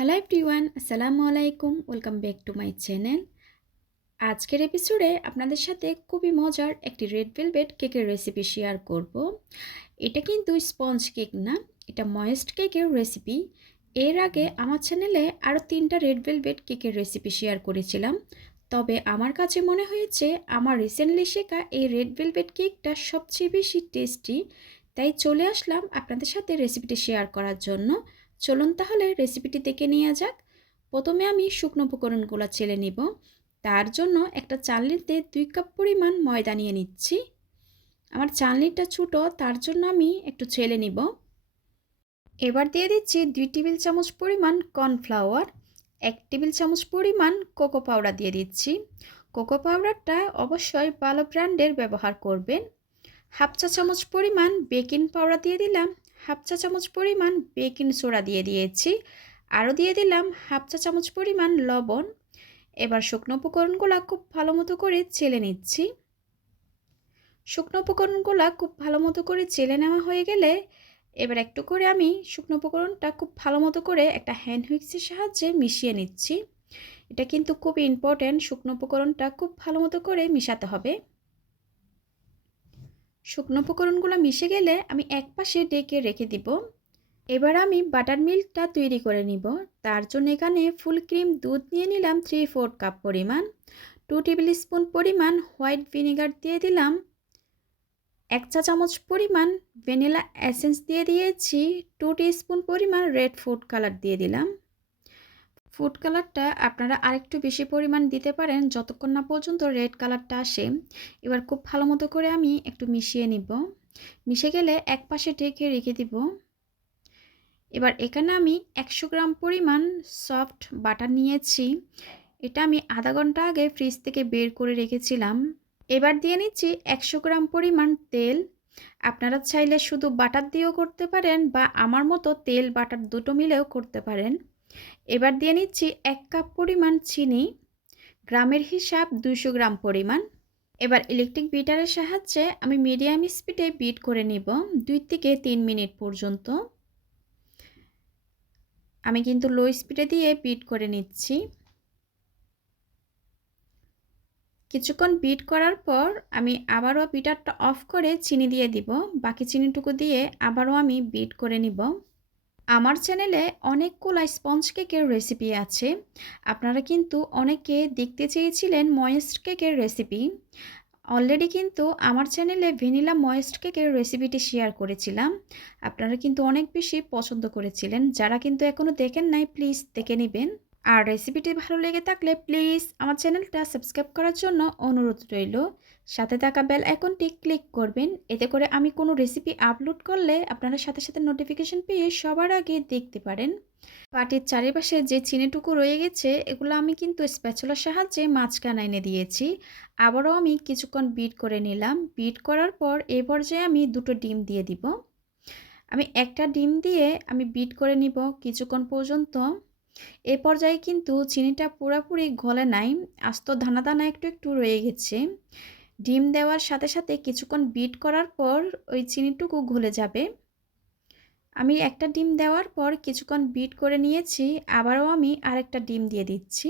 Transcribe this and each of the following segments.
Hello everyone আসসালামু আলাইকুম welcome back to my channel আজকের এপিসোডে আপনাদের সাথে খুবই মজার একটি রেড ভেলভেট কেকের রেসিপি শেয়ার করব। এটা কিন্তু স্পঞ্জ কেক না, এটা ময়েস্ট কেকের রেসিপি এর আগে আমার চ্যানেলে আরও তিনটা রেড ভেলভেট কেকের রেসিপি শেয়ার করেছিলাম। তবে আমার কাছে মনে হয়েছে, আমার রিসেন্টলি শেখা এই রেড ভেলভেট কেকটা সবচেয়ে বেশি টেস্টি তাই চলে আসলাম আপনাদের সাথে রেসিপিটি শেয়ার করার জন্য। চলুন তাহলে রেসিপিটি দেখে নেওয়া যাক। প্রথমে আমি শুকনো উপকরণগুলো ছেলে নিব। তার জন্য একটা চালনিতে দুই কাপ পরিমাণ ময়দা নিয়ে নিচ্ছি। আমার চালনিটা ছোটো, তার জন্য আমি একটু ছেলে নিব। এবার দিয়ে দিচ্ছি দুই টেবিল চামচ পরিমাণ কর্নফ্লাওয়ার, এক টেবিল চামচ পরিমাণ কোকো পাউডার দিয়ে দিচ্ছি। কোকো পাউডারটা অবশ্যই ভালো ব্র্যান্ডের ব্যবহার করবেন। হাফ চা চামচ পরিমাণ বেকিং পাউডার দিয়ে দিলাম। হাফ চা চামচ পরিমাণ বেকিং সোডা দিয়ে দিয়েছি। আরও দিয়ে দিলাম হাফ চা চামচ পরিমাণ লবণ। এবার শুকনো উপকরণগুলো খুব ভালো মতো করে চেলে নিচ্ছি। শুকনো উপকরণগুলো খুব ভালো মতো করে চেলে নেওয়া হয়ে গেলে এবার একটু করে আমি শুকনো উপকরণটা খুব ভালো মতো করে একটা হ্যান্ড হুইক্সের সাহায্যে মিশিয়ে নিচ্ছি। এটা কিন্তু খুব ইম্পর্ট্যান্ট শুকনো উপকরণটা খুব ভালো মতো করে মিশাতে হবে। শুকনো উপকরণগুলো মিশে গেলে আমি এক পাশে ডেকে রেখে দিব। এবার আমি বাটার মিল্কটা তৈরি করে নিব। তার জন্য এখানে ফুল ক্রিম দুধ নিয়ে নিলাম থ্রি ফোর কাপ পরিমাণ। টু টেবিল স্পুন পরিমাণ হোয়াইট ভিনেগার দিয়ে দিলাম। এক চা চামচ পরিমাণ ভ্যানিলা এসেন্স দিয়ে দিয়েছি। টু টি স্পুন পরিমাণ রেড ফুড কালার দিয়ে দিলাম। ফুড কালারটা আপনারা আরেকটু বেশি পরিমাণ দিতে পারেন যতক্ষণ না পর্যন্ত রেড কালারটা আসে। এবার খুব ভালো মতো করে আমি একটু মিশিয়ে নিব। মিশে গেলে এক পাশে ঢেকে রেখে দিব। এবার এখানে আমি একশো গ্রাম পরিমাণ সফট বাটার নিয়েছি। এটা আমি আধা ঘণ্টা আগে ফ্রিজ থেকে বের করে রেখেছিলাম। এবার দিয়ে নিচ্ছি একশো গ্রাম পরিমাণ তেল। আপনারা চাইলে শুধু বাটার দিয়েও করতে পারেন বা আমার মতো তেল বাটার দুটো মিলেও করতে পারেন। এবার দিয়ে নিচ্ছি এক কাপ পরিমাণ চিনি, গ্রামের হিসাব দুশো গ্রাম পরিমাণ। এবার ইলেকট্রিক বিটারের সাহায্যে আমি মিডিয়াম স্পিডে বিট করে নিব দুই থেকে তিন মিনিট পর্যন্ত। আমি কিন্তু লো স্পিডে দিয়ে বিট করে নিচ্ছি। কিছুক্ষণ বিট করার পর আমি আবারও বিটারটা অফ করে চিনি দিয়ে দিব। বাকি চিনিটুকু দিয়ে আবারও আমি বিট করে নিব। আমার চ্যানেলে অনেকগুলো স্পঞ্জ কেকের রেসিপি আছে। আপনারা কিন্তু অনেকে দেখতে চেয়েছিলেন ময়েস্ট কেকের রেসিপি অলরেডি কিন্তু আমার চ্যানেলে ভ্যানিলা ময়েস্ট কেকের রেসিপিটি শেয়ার করেছিলাম। আপনারা কিন্তু অনেক বেশি পছন্দ করেছিলেন। যারা কিন্তু এখনও দেখেন নাই প্লিজ দেখে নেবেন। আর রেসিপিটি ভালো লেগে থাকলে প্লিজ আমার চ্যানেলটা সাবস্ক্রাইব করার জন্য অনুরোধ রইল। সাথে থাকা বেল আইকনটি ক্লিক করবেন। এতে করে আমি কোনো রেসিপি আপলোড করলে আপনারা সাথে সাথে নোটিফিকেশন পেয়ে সবার আগে দেখতে পারেন। পাটির চারিপাশে যে চিনিটুকু রয়ে গেছে, এগুলো আমি কিন্তু স্প্যাচুলার সাহায্যে মাঝখানে এনে দিয়েছি। আবারও আমি কিছুক্ষণ বিট করে নিলাম। বিট করার পর এ পর্যায়ে আমি দুটো ডিম দিয়ে দিব। আমি একটা ডিম দিয়ে আমি বিট করে নিব কিছুক্ষণ পর্যন্ত। এ পর্যায়ে কিন্তু চিনিটা পুরোপুরি গলে নাই, আস্ত দানা দানা একটু একটু রয়ে গেছে। ডিম দেওয়ার সাথে সাথে কিছুক্ষণ বিট করার পর ওই চিনিটুকু গলে যাবে। আমি একটা ডিম দেওয়ার পর কিছুক্ষণ বিট করে নিয়েছি, আবারও আমি আরেকটা ডিম দিয়ে দিচ্ছি।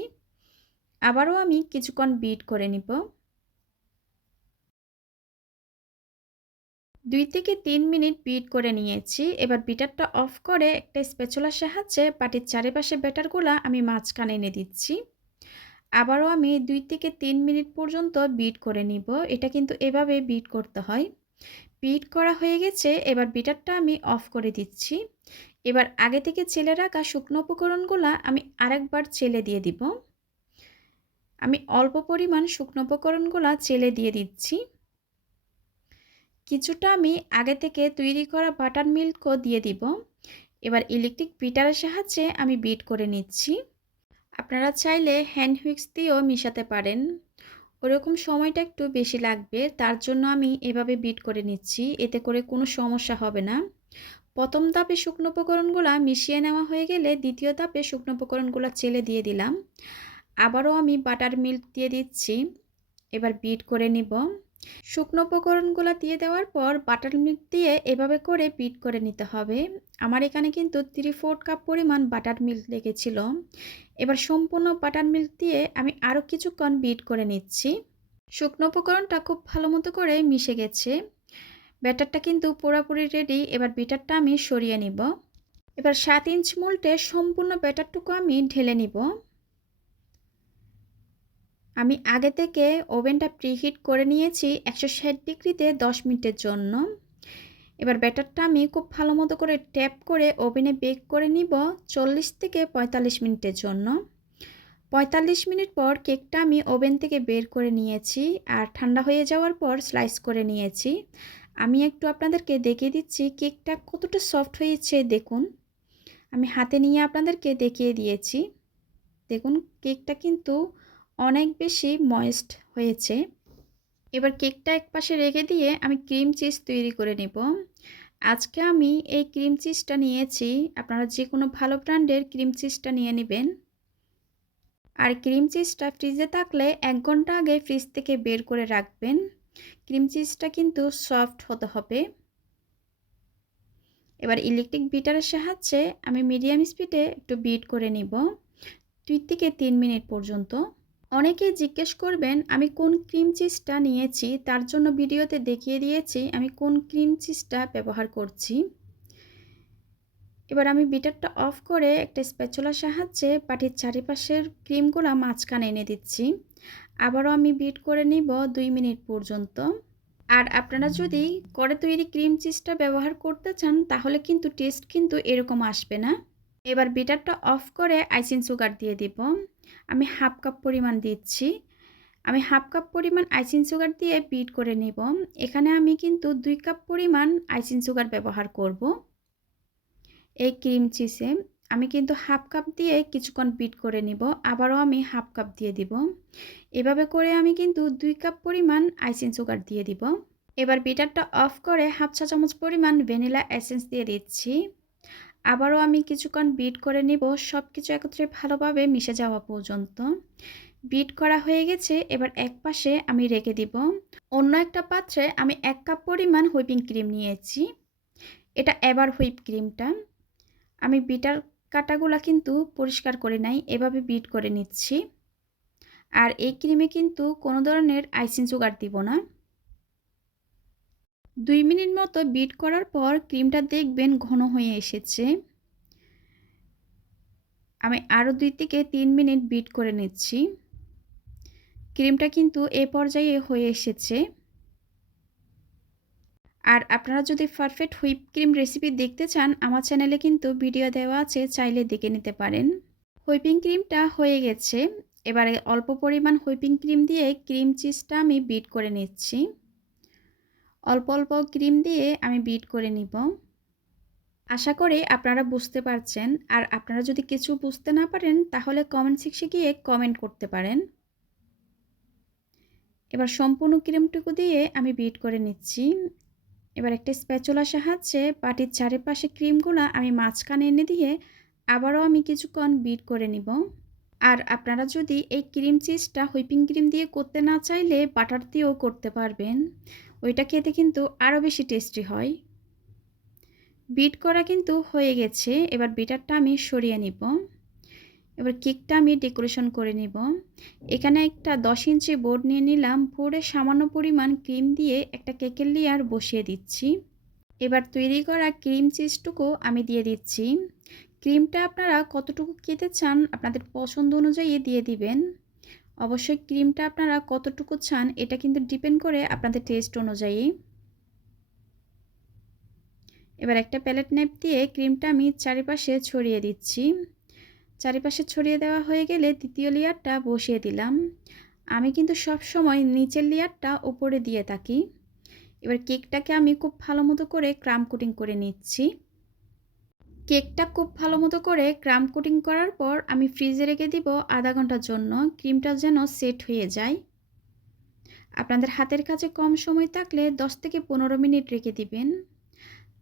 আবারও আমি কিছুক্ষণ বিট করে নিব। দুই থেকে তিন মিনিট বিট করে নিয়েছি। এবার বিটারটা অফ করে একটা স্পেচুলার সাহায্যে পাটির চারিপাশে ব্যাটারগুলো আমি মাঝখানে এনে দিচ্ছি। আবারও আমি দুই থেকে তিন মিনিট পর্যন্ত বিট করে নিব। এটা কিন্তু এভাবে বিট করতে হয়। বিট করা হয়ে গেছে। এবার বিটারটা আমি অফ করে দিচ্ছি। এবার আগে থেকে চেলে রাখা শুকনো উপকরণগুলো আমি আরেকবার চেলে দিয়ে দিব। আমি অল্প পরিমাণ শুকনো উপকরণগুলো চেলে দিয়ে দিচ্ছি। কিছুটা আমি আগে থেকে তৈরি করা বাটার মিল্কও দিয়ে দিব। এবার ইলেকট্রিক বিটারের সাহায্যে আমি বিট করে নিচ্ছি। আপনারা চাইলে হ্যান্ড হুইক্স দিয়েও মিশাতে পারেন। ওরকম সময়টা একটু বেশি লাগবে, তার জন্য আমি এভাবে বিট করে নিচ্ছি, এতে করে কোনো সমস্যা হবে না। প্রথম ধাপে শুকনো উপকরণগুলো মিশিয়ে নেওয়া হয়ে গেলে দ্বিতীয় ধাপে শুকনো উপকরণগুলো চেলে দিয়ে দিলাম। আবারও আমি বাটার মিল্ক দিয়ে দিচ্ছি। এবার বিট করে নিব। শুকনো উপকরণগুলো দিয়ে দেওয়ার পর বাটার মিল্ক দিয়ে এভাবে করে বিট করে নিতে হবে। আমার এখানে কিন্তু থ্রি ফোর্থ কাপ পরিমাণ বাটার মিল্ক লেগেছিল। এবার সম্পূর্ণ বাটার মিল্ক দিয়ে আমি আরও কিছুক্ষণ বিট করে নিচ্ছি। শুকনো উপকরণটা খুব ভালো মতো করে মিশে গেছে। ব্যাটারটা কিন্তু পুরোপুরি রেডি এবার বিটারটা আমি সরিয়ে নিব। এবার সাত ইঞ্চ মোল্টে সম্পূর্ণ ব্যাটারটুকু আমি ঢেলে নিব। আমি আগে থেকে ওভেনটা প্রিহিট করে নিয়েছি একশো ষাট ডিগ্রিতে দশ মিনিটের জন্য। এবার ব্যাটারটা আমি খুব ভালো মতো করে ট্যাপ করে ওভেনে বেক করে নিব চল্লিশ থেকে পঁয়তাল্লিশ মিনিটের জন্য। পঁয়তাল্লিশ মিনিট পর কেকটা আমি ওভেন থেকে বের করে নিয়েছি আর ঠান্ডা হয়ে যাওয়ার পর স্লাইস করে নিয়েছি। আমি একটু আপনাদেরকে দেখিয়ে দিচ্ছি কেকটা কতটা সফট হয়েছে, দেখুন। আমি হাতে নিয়ে আপনাদেরকে দেখিয়ে দিয়েছি। দেখুন, কেকটা কিন্তু অনেক বেশি ময়েস্ট হয়েছে। এবার কেকটা এক পাশে রেখে দিয়ে আমি ক্রিম চিজ তৈরি করে নেব। আজকে আমি এই ক্রিম চিজটা নিয়েছি। আপনারা যে কোনো ভালো ব্র্যান্ডের ক্রিম চিজটা নিয়ে নেবেন। আর ক্রিম চিজটা ফ্রিজে থাকলে এক ঘণ্টা আগে ফ্রিজ থেকে বের করে রাখবেন। ক্রিম চিজটা কিন্তু সফট হতে হবে। এবার ইলেকট্রিক বিটারের সাহায্যে আমি মিডিয়াম স্পিডে একটু বিট করে নিব। দুই থেকে তিন মিনিট পর্যন্ত। অনেকেই জিজ্ঞেস করবেন, আমি কোন ক্রিম চিজটা নিয়েছি? তার জন্য ভিডিওতে দেখিয়ে দিয়েছি, আমি কোন ক্রিম চিজটা ব্যবহার করছি? এবার আমি বিটারটা অফ করে একটা স্প্যাচুলার সাহায্যে পাটির চারিপাশের ক্রিমগুলো মাঝখানে এনে দিচ্ছি। আবারও আমি বিট করে নিব দুই মিনিট পর্যন্ত। আর আপনারা যদি করে তৈরি ক্রিম চিজটা ব্যবহার করতে চান, তাহলে কিন্তু টেস্ট কিন্তু এরকম আসবে না। এবার বিটারটা অফ করে আইসিং সুগার দিয়ে দিব। আমি হাফ কাপ পরিমাণ দিচ্ছি। আমি হাফ কাপ পরিমাণ আইসিং সুগার দিয়ে বিট করে নিব। এখানে আমি কিন্তু দুই কাপ পরিমাণ আইসিং সুগার ব্যবহার করব। এই ক্রিম চিজে আমি কিন্তু হাফ কাপ দিয়ে কিছুক্ষণ বিট করে নিব। আবারও আমি হাফ কাপ দিয়ে দিব। এভাবে করে আমি কিন্তু দুই কাপ পরিমাণ আইসিং সুগার দিয়ে দিব। এবার বিটারটা অফ করে হাফ চা চামচ পরিমাণ ভ্যানিলা এসেন্স দিয়ে দিচ্ছি। আবারও আমি কিছুক্ষণ বিট করে নিব সব কিছু একত্রে ভালোভাবে মিশে যাওয়া পর্যন্ত। বিট করা হয়ে গেছে, এবার এক পাশে আমি রেখে দিব। অন্য একটা পাত্রে আমি এক কাপ পরিমাণ হুইপিং ক্রিম নিয়েছি। এটা এবার হুইপ ক্রিমটা আমি বিটার কাটাগুলা কিন্তু পরিষ্কার করে নাই, এভাবে বিট করে নিচ্ছি। আর এই ক্রিমে কিন্তু কোনো ধরনের আইসিং সুগার দিব না। দুই মিনিট মতো বিট করার পর ক্রিমটা দেখবেন ঘন হয়ে এসেছে। আমি আরও দুই থেকে তিন মিনিট বিট করে নিচ্ছি। ক্রিমটা কিন্তু এ পর্যায়ে হয়ে এসেছে। আর আপনারা যদি পারফেক্ট হুইপ ক্রিম রেসিপি দেখতে চান, আমার চ্যানেলে কিন্তু ভিডিও দেওয়া আছে, চাইলে দেখে নিতে পারেন। হুইপিং ক্রিমটা হয়ে গেছে। এবারে অল্প পরিমাণ হুইপিং ক্রিম দিয়ে ক্রিম চিজটা আমি বিট করে নিচ্ছি। অল্প অল্প ক্রিম দিয়ে আমি বিট করে নিব। আশা করি আপনারা বুঝতে পারছেন। আর আপনারা যদি কিছু বুঝতে না পারেন, তাহলে কমেন্ট সেকশে গিয়ে কমেন্ট করতে পারেন। এবার সম্পূর্ণ ক্রিমটুকু দিয়ে আমি বিট করে নিচ্ছি। এবার একটা স্প্যাচুলার সাহায্যে বাটির চারিপাশে ক্রিমগুলো আমি মাঝখানে এনে দিয়ে আবারও আমি কিছুক্ষণ বিট করে নিব। আর আপনারা যদি এই ক্রিম চিজটা হুইপিং ক্রিম দিয়ে করতে না চাইলে বাটার দিয়েও করতে পারবেন। ওইটা খেতে কিন্তু আরও বেশি টেস্টি হয়। বিট করা কিন্তু হয়ে গেছে, এবার বিটারটা আমি সরিয়ে নিব। এবার কেকটা আমি ডেকোরেশন করে নিব। এখানে একটা দশ ইঞ্চি বোর্ড নিয়ে নিলাম বোর্ডে সামান্য পরিমাণ ক্রিম দিয়ে একটা কেকের লেয়ার বসিয়ে দিচ্ছি। এবার তৈরি করা ক্রিম চিজটুকু আমি দিয়ে দিচ্ছি। ক্রিমটা আপনারা কতটুকু খেতে চান আপনাদের পছন্দ অনুযায়ী দিয়ে দিবেন। অবশ্যই ক্রিমটা আপনারা কতটুকু চান এটা কিন্তু ডিপেন্ড করে আপনাদের টেস্ট অনুযায়ী। এবার একটা প্যালেট নেপ দিয়ে ক্রিমটা আমি চারিপাশে ছড়িয়ে দিচ্ছি। চারিপাশে ছড়িয়ে দেওয়া হয়ে গেলে দ্বিতীয় লেয়ারটা বসিয়ে দিলাম। আমি কিন্তু সব সময় নিচের লেয়ারটা উপরে দিয়ে থাকি। এবার কেকটাকে আমি খুব ভালো মতো করে ক্রাম কুটিং করে নিচ্ছি। কেকটা খুব ভালো মতো করে ক্রাম কোটিং করার পর আমি ফ্রিজে রেখে দিব আধা ঘণ্টার জন্য। ক্রিমটা যেন সেট হয়ে যায়। আপনাদের হাতের কাছে কম সময় থাকলে 10 থেকে পনেরো মিনিট রেখে দিবেন।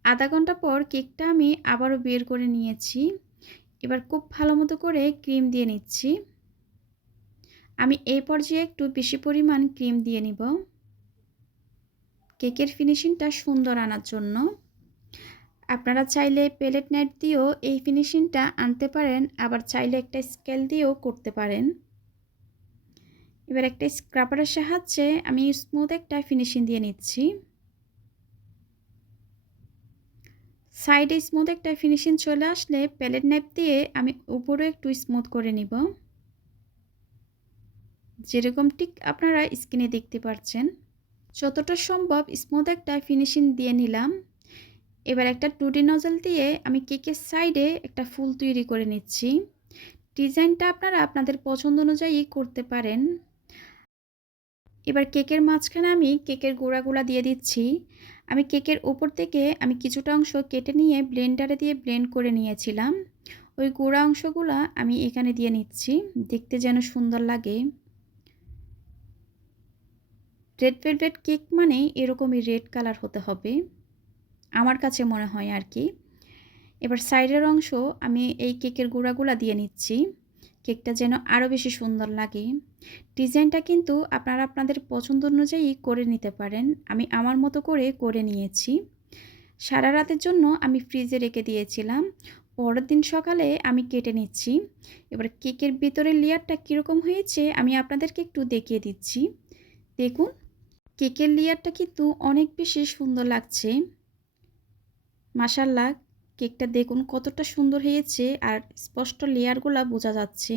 আধা ঘণ্টা পর কেকটা আমি আবারও বের করে নিয়েছি। এবার খুব ভালো মতো করে ক্রিম দিয়ে নিচ্ছি। আমি এই পর্যায়ে একটু বেশি পরিমাণ ক্রিম দিয়ে নিব। কেকের ফিনিশিংটা সুন্দর আনার জন্য। আপনারা চাইলে পেলেট নাইট দিয়েও এই ফিনিশিংটা আনতে পারেন, আবার চাইলে একটা স্কেল দিয়েও করতে পারেন। এবার একটা স্ক্রাবারের সাহায্যে আমি স্মুথ একটা ফিনিশিং দিয়ে নিচ্ছি। সাইডে স্মুথ একটা ফিনিশিং চলে আসলে প্যালেট নাইফ দিয়ে আমি উপরে একটু স্মুথ করে নিব। যেরকম ঠিক আপনারা স্কিনে দেখতে পাচ্ছেন যতটা সম্ভব স্মুথ একটা ফিনিশিং দিয়ে নিলাম। এবার একটা টুডি নজল দিয়ে আমি কেকের সাইডে একটা ফুল তৈরি করে নিচ্ছি। ডিজাইনটা আপনারা আপনাদের পছন্দ অনুযায়ী করতে পারেন। এবার কেকের মাঝখানে আমি কেকের গোড়াগুলা দিয়ে দিচ্ছি। আমি কেকের ওপর থেকে আমি কিছুটা অংশ কেটে নিয়ে ব্লেন্ডারে দিয়ে ব্লেন্ড করে নিয়েছিলাম। ওই গোড়া অংশগুলা আমি এখানে দিয়ে নিচ্ছি। দেখতে যেন সুন্দর লাগে। রেড ভেলভেট কেক মানে এরকমই রেড কালার হতে হবে। আমার কাছে মনে হয় আর কি। এবার সাইডের অংশ আমি এই কেকের গোড়াগুলা দিয়ে নিচ্ছি। কেকটা যেন আরও বেশি সুন্দর লাগে। ডিজাইনটা কিন্তু আপনারা আপনাদের পছন্দ অনুযায়ী করে নিতে পারেন। আমি আমার মতো করে করে নিয়েছি। সারা রাতের জন্য আমি ফ্রিজে রেখে দিয়েছিলাম। পরের দিন সকালে আমি কেটে নিচ্ছি। এবার কেকের ভিতরের লেয়ারটা কীরকম হয়েছে আমি আপনাদেরকে একটু দেখিয়ে দিচ্ছি। দেখুন, কেকের লেয়ারটা কিন্তু অনেক বেশি সুন্দর লাগছে। মাসাল্লাহ কেকটা দেখুন কতটা সুন্দর হয়েছে আর স্পষ্ট লেয়ারগুলো বোঝা যাচ্ছে।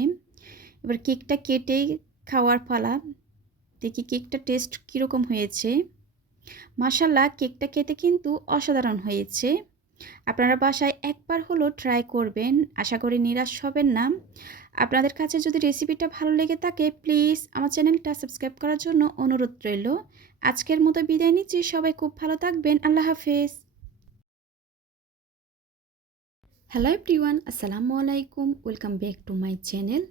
এবার কেকটা কেটেই খাওয়ার পালা, দেখি কেকটা টেস্ট কীরকম হয়েছে। মাসাল্লাহ কেকটা খেতে কিন্তু অসাধারণ হয়েছে। আপনারা বাসায় একবার হলো ট্রাই করবেন, আশা করি নিরাশ হবেন না। আপনাদের কাছে যদি রেসিপিটা ভালো লেগে থাকে, প্লিজ আমার চ্যানেলটা সাবস্ক্রাইব করার জন্য অনুরোধ রইল। আজকের মতো বিদায় নিচ্ছি, সবাই খুব ভালো থাকবেন, আল্লাহ হাফেজ। হ্যালো এভরিওয়ান আসসালামু আলাইকুম welcome back to my channel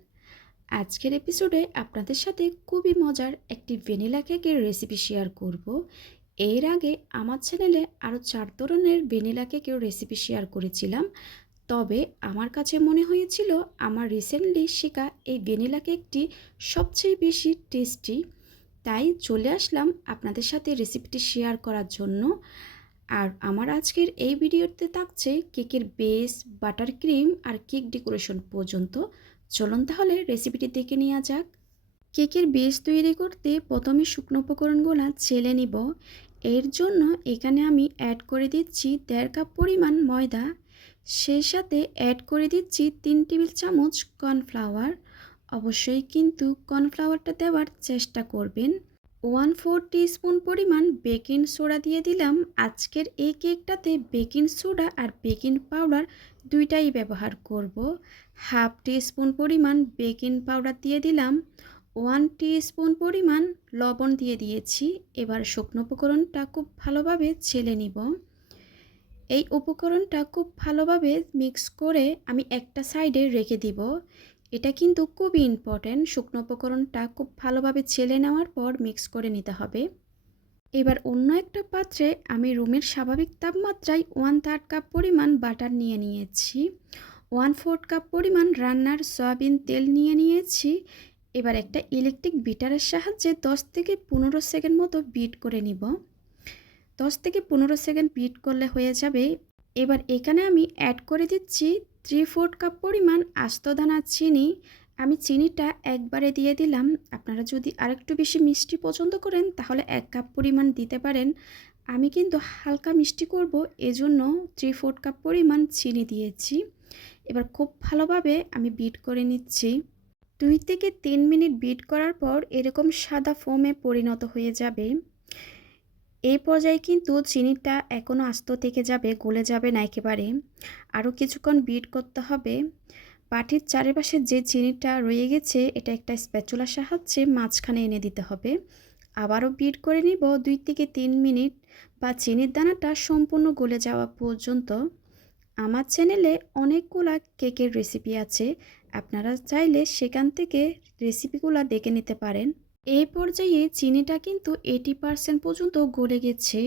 আজকের এপিসোডে আপনাদের সাথে খুবই মজার একটি ভ্যানিলা কেকের রেসিপি শেয়ার করব। এর আগে আমার চ্যানেলে আরও চার ধরনের ভ্যানিলা কেকের রেসিপি শেয়ার করেছিলাম। তবে আমার কাছে মনে হয়েছিল আমার রিসেন্টলি শেখা এই ভ্যানিলা কেকটি সবচেয়ে বেশি টেস্টি তাই চলে আসলাম আপনাদের সাথে রেসিপিটি শেয়ার করার জন্য। আর আমার আজকের এই ভিডিওতে থাকছে কেকের বেস, বাটার ক্রিম আর কেক ডেকোরেশন পর্যন্ত। চলুন তাহলে রেসিপিটি দেখে নেওয়া যাক। কেকের বেস তৈরি করতে প্রথমে শুকনো উপকরণগুলো ছেলে নিব। এর জন্য এখানে আমি অ্যাড করে দিচ্ছি দেড় কাপ পরিমাণ ময়দা। সেই সাথে অ্যাড করে দিচ্ছি তিন টেবিল চামচ কর্নফ্লাওয়ার। অবশ্যই কিন্তু কর্নফ্লাওয়ারটা দেওয়ার চেষ্টা করবেন। ওয়ান ফোর স্পুন পরিমাণ বেকিং সোডা দিয়ে দিলাম। আজকের এই কেকটাতে বেকিং সোডা আর বেকিং পাউডার দুইটাই ব্যবহার করব। হাফ স্পুন পরিমাণ বেকিং পাউডার দিয়ে দিলাম। ওয়ান স্পুন পরিমাণ লবণ দিয়ে দিয়েছি। এবার শুকনো উপকরণটা খুব ভালোভাবে ছেলে নিব। এই উপকরণটা খুব ভালোভাবে মিক্স করে আমি একটা সাইডে রেখে দিব। এটা কিন্তু খুবই ইম্পর্ট্যান্ট শুকনো উপকরণটা খুব ভালোভাবে ছেলে নেওয়ার পর মিক্স করে নিতে হবে। এবার অন্য একটা পাত্রে আমি রুমের স্বাভাবিক তাপমাত্রায় ওয়ান থার্ড কাপ পরিমাণ বাটার নিয়ে নিয়েছি। ওয়ান ফোর্থ কাপ পরিমাণ রান্নার সয়াবিন তেল নিয়ে নিয়েছি। এবার একটা ইলেকট্রিক বিটারের সাহায্যে দশ থেকে পনেরো সেকেন্ড মতো বিট করে নিব। দশ থেকে পনেরো সেকেন্ড বিট করলে হয়ে যাবে। এবার এখানে আমি অ্যাড করে দিচ্ছি থ্রি ফোর্থ কাপ পরিমাণ আস্ত দানা চিনি, আমি চিনিটা একবারে দিয়ে দিলাম। আপনারা যদি আরেকটু বেশি মিষ্টি পছন্দ করেন, তাহলে এক কাপ পরিমাণ দিতে পারেন। আমি কিন্তু হালকা মিষ্টি করব, এজন্য থ্রি ফোর্থ কাপ পরিমাণ চিনি দিয়েছি। এবার খুব ভালোভাবে আমি বিট করে নিচ্ছি। দুই থেকে তিন মিনিট বিট করার পর এরকম সাদা ফোমে পরিণত হয়ে যাবে। এই পর্যায়ে কিন্তু চিনিটা এখনও আস্ত থেকে যাবে, গলে যাবে না একেবারে। আরও কিছুক্ষণ বিট করতে হবে। পাটির চারিপাশে যে চিনিটা রয়ে গেছে, এটা একটা স্প্যাচুলার সাহায্যে মাঝখানে এনে দিতে হবে। আবারও বিট করে নিব দুই থেকে তিন মিনিট বা চিনির দানাটা সম্পূর্ণ গলে যাওয়া পর্যন্ত। আমার চ্যানেলে অনেকগুলা কেকের রেসিপি আছে। আপনারা চাইলে সেখান থেকে রেসিপিগুলো দেখে নিতে পারেন। এই পর্যায়ে চিনিটা কিন্তু এইটি পারসেন্ট পর্যন্ত গলে গেছে।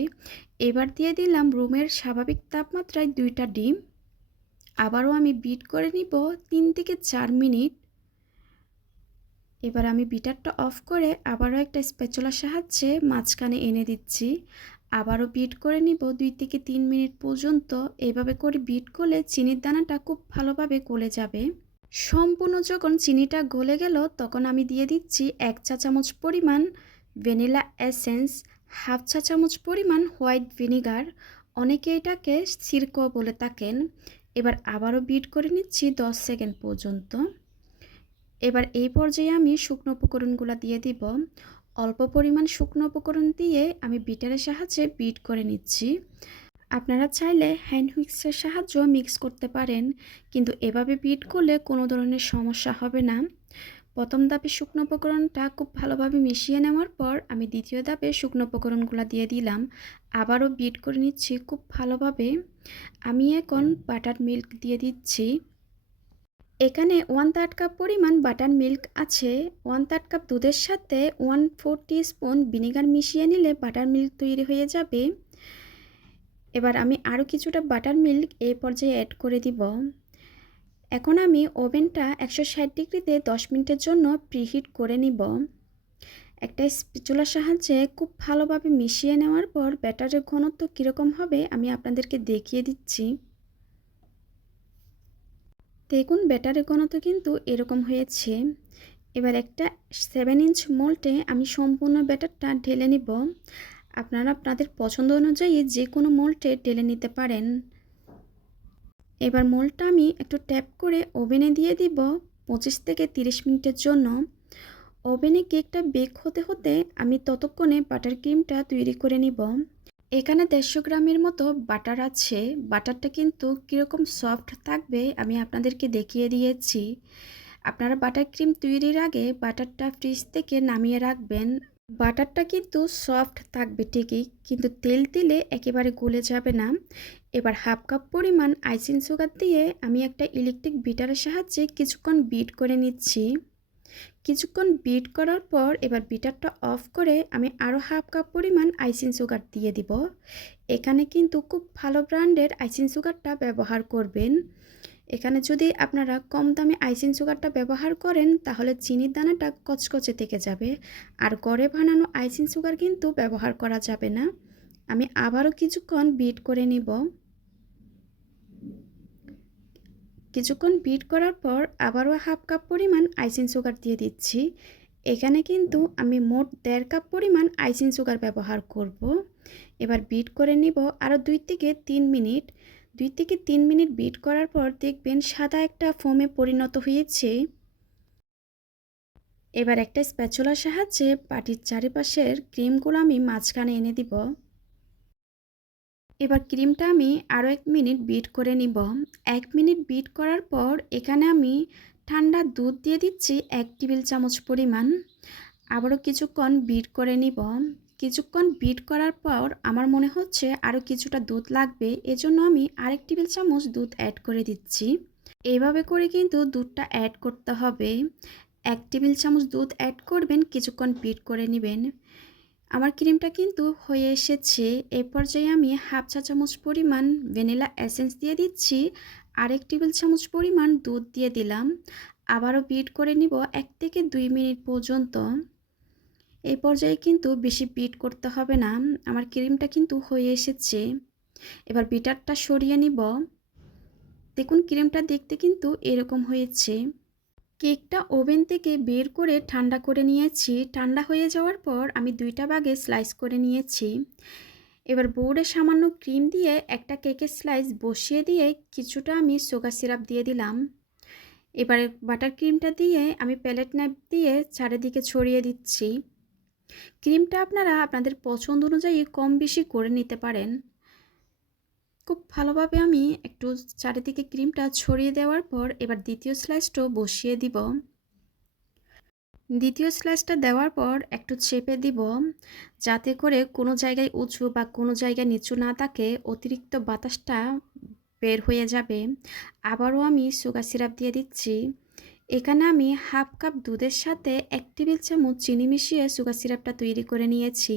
এবার দিয়ে দিলাম রুমের স্বাভাবিক তাপমাত্রায় দুইটা ডিম। আবারও আমি বিট করে নিব তিন থেকে চার মিনিট। এবার আমি বিটারটা অফ করে আবারও একটা স্প্যাচুলার সাহায্যে মাঝখানে এনে দিচ্ছি। আবারও বিট করে নিব দুই থেকে তিন মিনিট পর্যন্ত। এভাবে করে বিট করলে চিনির দানাটা খুব ভালোভাবে গলে যাবে। সম্পূর্ণ যখন চিনিটা গলে গেল, তখন আমি দিয়ে দিচ্ছি এক চা চামচ পরিমাণ ভ্যানিলা এসেন্স, হাফ চা চামচ পরিমাণ হোয়াইট ভিনিগার, অনেকে এটাকে সিরক বলে থাকেন। এবার আবারও বিট করে নিচ্ছি দশ সেকেন্ড পর্যন্ত। এবার এই পর্যায়ে আমি শুকনো উপকরণগুলো দিয়ে দিব। অল্প পরিমাণ শুকনো উপকরণ দিয়ে আমি বিটারের সাহায্যে বিট করে নিচ্ছি। আপনারা চাইলে হ্যান্ড হুইক্সের সাহায্য মিক্স করতে পারেন, কিন্তু এভাবে বিট করলে কোনো ধরনের সমস্যা হবে না। প্রথম ধাপে শুকনো উপকরণটা খুব ভালোভাবে মিশিয়ে নেওয়ার পর আমি দ্বিতীয় ধাপে শুকনো উপকরণগুলো দিয়ে দিলাম। আবারও বিট করে নিচ্ছি খুব ভালোভাবে। আমি এখন বাটার মিল্ক দিয়ে দিচ্ছি। এখানে ওয়ান থার্ড কাপ পরিমাণ বাটার মিল্ক আছে। ওয়ান থার্ড কাপ দুধের সাথে ওয়ান ফোর স্পুন ভিনেগার মিশিয়ে নিলে বাটার মিল্ক তৈরি হয়ে যাবে। এবার আমি আরও কিছুটা বাটার মিল্ক এই পর্যায়ে অ্যাড করে দিব। এখন আমি ওভেনটা একশো ষাট ডিগ্রিতে দশ মিনিটের জন্য প্রিহিট করে নিব। একটা স্পিচুলার সাহায্যে খুব ভালোভাবে মিশিয়ে নেওয়ার পর ব্যাটারের ঘনত্ব কীরকম হবে আমি আপনাদেরকে দেখিয়ে দিচ্ছি। দেখুন ব্যাটারের ঘনত্ব কিন্তু এরকম হয়েছে। এবার একটা সেভেন ইঞ্চ মোল্টে আমি সম্পূর্ণ ব্যাটারটা ঢেলে নিব। আপনারা আপনাদের পছন্দ অনুযায়ী যে কোনো মোল্টে ঢেলে নিতে পারেন। এবার মোলটা আমি একটু ট্যাপ করে ওভেনে দিয়ে দিব পঁচিশ থেকে তিরিশ মিনিটের জন্য। ওভেনে কেকটা বেক হতে হতে আমি ততক্ষণে বাটার ক্রিমটা তৈরি করে নিব। এখানে দেড়শো গ্রামের মতো বাটার আছে। বাটারটা কিন্তু কীরকম সফট থাকবে আমি আপনাদেরকে দেখিয়ে দিয়েছি। আপনারা বাটার ক্রিম তৈরির আগে বাটারটা ফ্রিজ থেকে নামিয়ে রাখবেন। বাটারটা কিন্তু সফট থাকবে ঠিকই, কিন্তু তেল দিলে একেবারে গলে যাবে না। এবার হাফ কাপ পরিমাণ আইসিং সুগার দিয়ে আমি একটা ইলেকট্রিক বিটারের সাহায্যে কিছুক্ষণ বিট করে নিচ্ছি। কিছুক্ষণ বিট করার পর এবার বিটারটা অফ করে আমি আরও হাফ কাপ পরিমাণ আইসিং সুগার দিয়ে দিব। এখানে কিন্তু খুব ভালো ব্র্যান্ডের আইসিং সুগারটা ব্যবহার করবেন। এখানে যদি আপনারা কম দামে আইসিং সুগারটা ব্যবহার করেন, তাহলে চিনির দানাটা কচকচে থেকে যাবে। আর গড়ে বানানো আইসিং সুগার কিন্তু ব্যবহার করা যাবে না। আমি আবারও কিছুক্ষণ বিট করে নিব। কিছুক্ষণ বিট করার পর আবারও হাফ কাপ পরিমাণ আইসিং সুগার দিয়ে দিচ্ছি। এখানে কিন্তু আমি মোট দেড় কাপ পরিমাণ আইসিং সুগার ব্যবহার করব। এবার বিট করে নিব আরও দুই থেকে তিন মিনিট। দুই থেকে তিন মিনিট বিট করার পর দেখবেন সাদা একটা ফোমে পরিণত হয়েছে। এবার একটা স্প্যাচুলার সাহায্যে পাটির চারিপাশের ক্রিমগুলো আমি মাঝখানে এনে দিব। এবার ক্রিমটা আমি আরও এক মিনিট বিট করে নিব। এক মিনিট বিট করার পর এখানে আমি ঠান্ডা দুধ দিয়ে দিচ্ছি এক টেবিল চামচ পরিমাণ। আবারও কিছুক্ষণ বিট করে নিব। কিছুক্ষণ বিট করার পর আমার মনে হচ্ছে আরও কিছুটা দুধ লাগবে, এজন্য আমি আরেক টেবিল চামচ দুধ অ্যাড করে দিচ্ছি। এইভাবে করে কিন্তু দুধটা অ্যাড করতে হবে। এক টেবিল চামচ দুধ অ্যাড করবেন, কিছুক্ষণ বিট করে নেবেন। আমার ক্রিমটা কিন্তু হয়ে এসেছে। এ পর্যায়ে আমি হাফ চা চামচ পরিমাণ ভ্যানিলা এসেন্স দিয়ে দিচ্ছি। আরেক টেবিল চামচ পরিমাণ দুধ দিয়ে দিলাম। আবারও বিট করে নিব এক থেকে দুই মিনিট পর্যন্ত। এই পর্যায়ে কিন্তু বেশি বিট করতে হবে না। আমার ক্রিমটা কিন্তু হয়ে এসেছে। এবার বিটারটা সরিয়ে নিব। দেখুন, ক্রিমটা দেখতে কিন্তু এরকম হয়েছে। কেকটা ওভেন থেকে বের করে ঠান্ডা করে নিয়েছি। ঠান্ডা হয়ে যাওয়ার পর আমি দুইটা বাগে স্লাইস করে নিয়েছি। এবার বোর্ডে সামান্য ক্রিম দিয়ে একটা কেকের স্লাইস বসিয়ে দিয়ে কিছুটা আমি সুগার সিরাপ দিয়ে দিলাম। এবারে বাটার ক্রিমটা দিয়ে আমি প্যালেট নাইফ দিয়ে চারিদিকে ছড়িয়ে দিচ্ছি। ক্রিমটা আপনারা আপনাদের পছন্দ অনুযায়ী কম বেশি করে নিতে পারেন। খুব ভালোভাবে আমি একটু চারিদিকে ক্রিমটা ছড়িয়ে দেওয়ার পর এবার দ্বিতীয় স্লাইসটাও বসিয়ে দিব। দ্বিতীয় স্লাইসটা দেওয়ার পর একটু চেপে দিব, যাতে করে কোনো জায়গায় উঁচু বা কোনো জায়গায় নিচু না থাকে, অতিরিক্ত বাতাসটা বের হয়ে যাবে। আবারও আমি সুগার সিরাপ দিয়ে দিচ্ছি। এখানে আমি হাফ কাপ দুধের সাথে এক টেবিল চামচ চিনি মিশিয়ে সুগার সিরাপটা তৈরি করে নিয়েছি।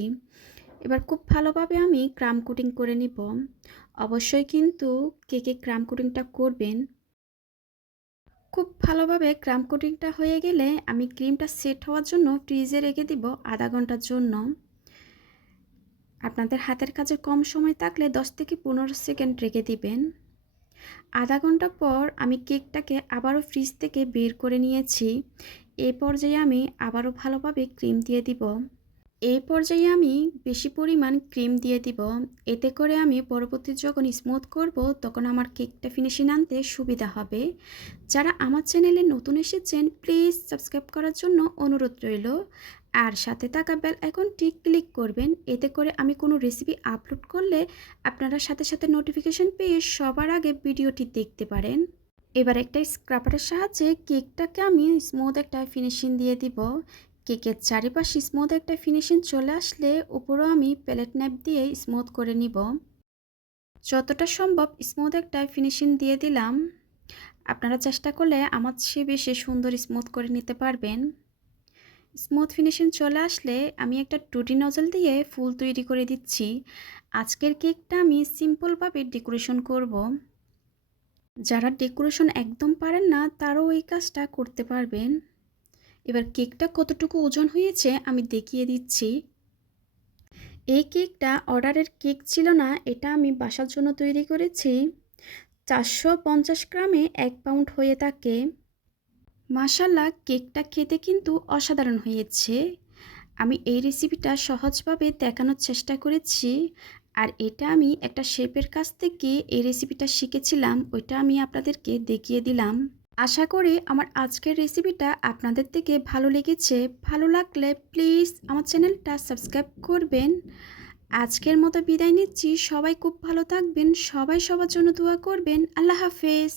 এবার খুব ভালোভাবে আমি ক্রাম কুটিং করে নিব। অবশ্যই কিন্তু কেকে ক্রাম কুটিংটা করবেন, খুব ভালোভাবে ক্রাম কোটিংটা হয়ে গেলে আমি ক্রিমটা সেট হওয়ার জন্য ফ্রিজে রেখে দিব আধা ঘণ্টার জন্য। আপনাদের হাতের কাজে কম সময় থাকলে দশ থেকে পনেরো সেকেন্ড রেখে দিবেন। আধা ঘণ্টা পর আমি কেকটাকে আবারও ফ্রিজ থেকে বের করে নিয়েছি। এই পর্যায়ে আমি আবারও ভালোভাবে ক্রিম দিয়ে দিব। এই পর্যায়ে আমি বেশি পরিমাণ ক্রিম দিয়ে দিব। এতে করে আমি পরবর্তী যখন স্মুথ করব, তখন আমার কেকটা ফিনিশিং আনতে সুবিধা হবে। যারা আমার চ্যানেলে নতুন এসেছেন প্লিজ সাবস্ক্রাইব করার জন্য অনুরোধ রইল। আর সাথে থাকা বেল আইকনটি ক্লিক করবেন। এতে করে আমি কোনো রেসিপি আপলোড করলে আপনারা সাথে সাথে নোটিফিকেশন পেয়ে সবার আগে ভিডিওটি দেখতে পারেন। এবার একটা স্ক্রাপারের সাহায্যে কেকটাকে আমি স্মুথ একটা ফিনিশিং দিয়ে দিব। কেকের চারিপাশে স্মুথ একটা ফিনিশিং চলে আসলে উপরেও আমি প্যালেট নাইফ দিয়ে স্মুথ করে নিব। যতটা সম্ভব স্মুথ একটা ফিনিশিং দিয়ে দিলাম। আপনারা চেষ্টা করলে আমার চেয়ে বেশি সুন্দর স্মুথ করে নিতে পারবেন। স্মুথ ফিনিশিং চলে আসলে আমি একটা টুটি নজল দিয়ে ফুল তৈরি করে দিচ্ছি। আজকের কেকটা আমি সিম্পলভাবে ডেকোরেশন করব। যারা ডেকোরেশন একদম পারেন না, তারাও এই কাজটা করতে পারবেন। এবার কেকটা কতটুকু ওজন হয়েছে আমি দেখিয়ে দিচ্ছি। এই কেকটা অর্ডারের কেক ছিল না, এটা আমি বাসার জন্য তৈরি করেছি। চারশো পঞ্চাশ গ্রামে এক পাউন্ড হয়ে থাকে। মাসাল্লাহ কেকটা খেতে কিন্তু অসাধারণ হয়েছে। আমি এই রেসিপিটা সহজভাবে দেখানোর চেষ্টা করেছি আর এটা আমি একটা শেপের কাছ থেকে এই রেসিপিটা শিখেছিলাম, ওইটা আমি আপনাদেরকে দেখিয়ে দিলাম। আশা করি আমার আজকের রেসিপিটা আপনাদের থেকে ভালো লেগেছে। ভালো লাগলে প্লিজ আমার চ্যানেলটা সাবস্ক্রাইব করবেন। আজকের মতো বিদায় নিচ্ছি। সবাই খুব ভালো থাকবেন, সবাই সবার জন্য দোয়া করবেন। আল্লাহ হাফেজ।